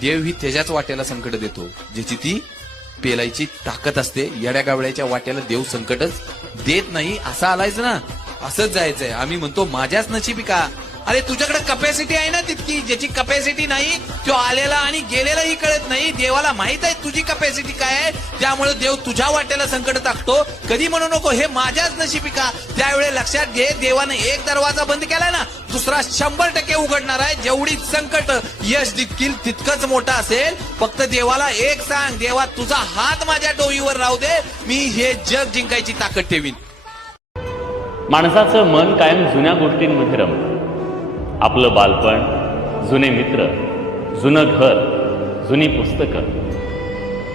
देव ही त्याच्याच वाट्याला संकट देतो ज्याची ती पेलायची ताकद असते. येड्या गावड्याच्या वाट्याला देव संकटच देत नाही. असं आलायच ना, असंच जायचंय. आम्ही म्हणतो माझ्याच नशिबी का. अरे तुझ्याकडे कपॅसिटी आहे ना तितकी. ज्याची कपॅसिटी नाही तो आलेला आणि गेलेलाही कळत नाही. देवाला माहित आहे तुझी कपॅसिटी काय आहे, त्यामुळे देव तुझ्या वाट्याला संकट टाकतो. कधी म्हणू नको हे माझ्याच नशिबी का. त्यावेळी लक्षात घे, देवाने एक दरवाजा बंद केलाय ना, दुसरा 100% उघडणार आहे. जेवढी संकट यश देतील तितकंच मोठं असेल. फक्त देवाला एक सांग, देवा तुझा हात माझ्या डोईवर राहू दे, मी हे जग जिंकायची ताकद ठेवीन. माणसाचं मन कायम जुन्या गोष्टींमध्ये रमतं. आपलं बालपण, जुने मित्र, जुनं घर, जुनी पुस्तकं,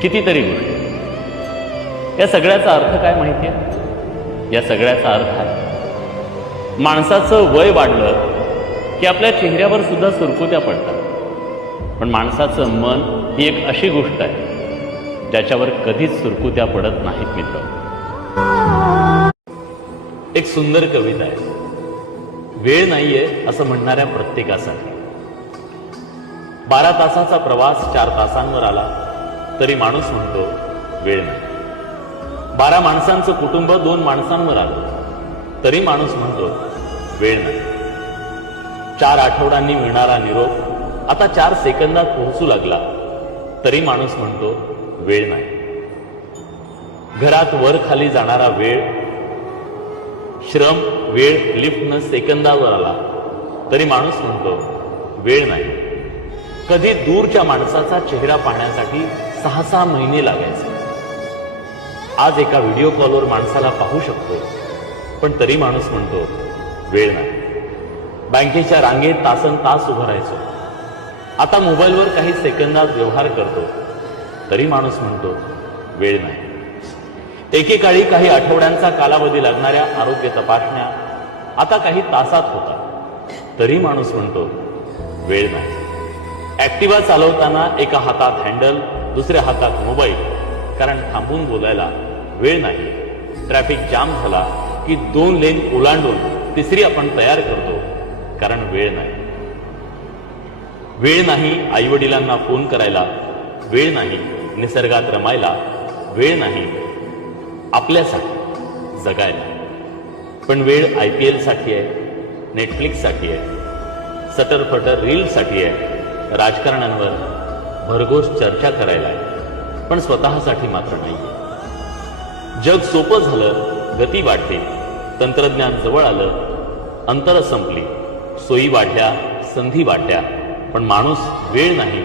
कितीतरी गोष्टी. या सगळ्याचा अर्थ काय माहिती आहे? या सगळ्याचा अर्थ आहे माणसाचं वय वाढलं की आपल्या चेहऱ्यावर सुद्धा सुरकुत्या पडतात. पण माणसाचं मन ही एक अशी गोष्ट आहे ज्याच्यावर कधीच सुरकुत्या पडत नाहीत मित्र. एक सुंदर कविता आहे, वेळ नाहीये असं म्हणणाऱ्या प्रत्येकासाठी. 12 तासाचा प्रवास 4 तासांवर आला तरी माणूस म्हणतो वेळ नाही. 12 माणसांचं कुटुंब 2 माणसांवर आलं तरी माणूस म्हणतो वेळ नाही. 4 आठवड्यांनी मिळणारा निरोप आता 4 सेकंदात पोहोचू लागला तरी माणूस म्हणतो वेळ नाही. घरात वर खाली जाणारा वेळ, श्रम, वेळ लिफ्टनं सेकंदावर आला तरी माणूस म्हणतो वेळ नाही. कधी दूरच्या माणसाचा चेहरा पाहण्यासाठी 6-6 महिने लागायचे. आज एका व्हिडिओ कॉलवर माणसाला पाहू शकतो, पण तरी माणूस म्हणतो वेळ नाही. बँकेच्या रांगेत तासनतास उभं राहायचो, आता मोबाईलवर काही सेकंदात व्यवहार करतो तरी माणूस म्हणतो वेळ नाही. एकेकाळी काही आठवड्यांचा कालावधी लागणाऱ्या आरोग्य तपासण्या आता काही तासात होतात तरी माणूस म्हणतो वेळ नाही. ऍक्टिव्हा चालवताना एका हातात हँडल, दुसऱ्या हातात मोबाईल, कारण थांबून बोलायला वेळ नाही. ट्रॅफिक जाम झाला की 2 लेन ओलांडून तिसरी आपण तयार करतो, कारण वेळ नाही. वेळ नाही आईवडिलांना फोन करायला, वेळ नाही निसर्गात रमायला, वेळ नाही आपल्यासाठी जगायला. पण वेळ IPL साठी आहे, नेटफ्लिक्ससाठी आहे, सटरफटर रीलसाठी आहे, राजकारण्यांवर भरघोस चर्चा करायला आहे, पण स्वतःसाठी मात्र नाही. जग सोपं झालं, गती वाढली, तंत्रज्ञान जवळ आलं, अंतरं संपली, सोयी वाढल्या, संधी वाढल्या, पण माणूस वेळ नाही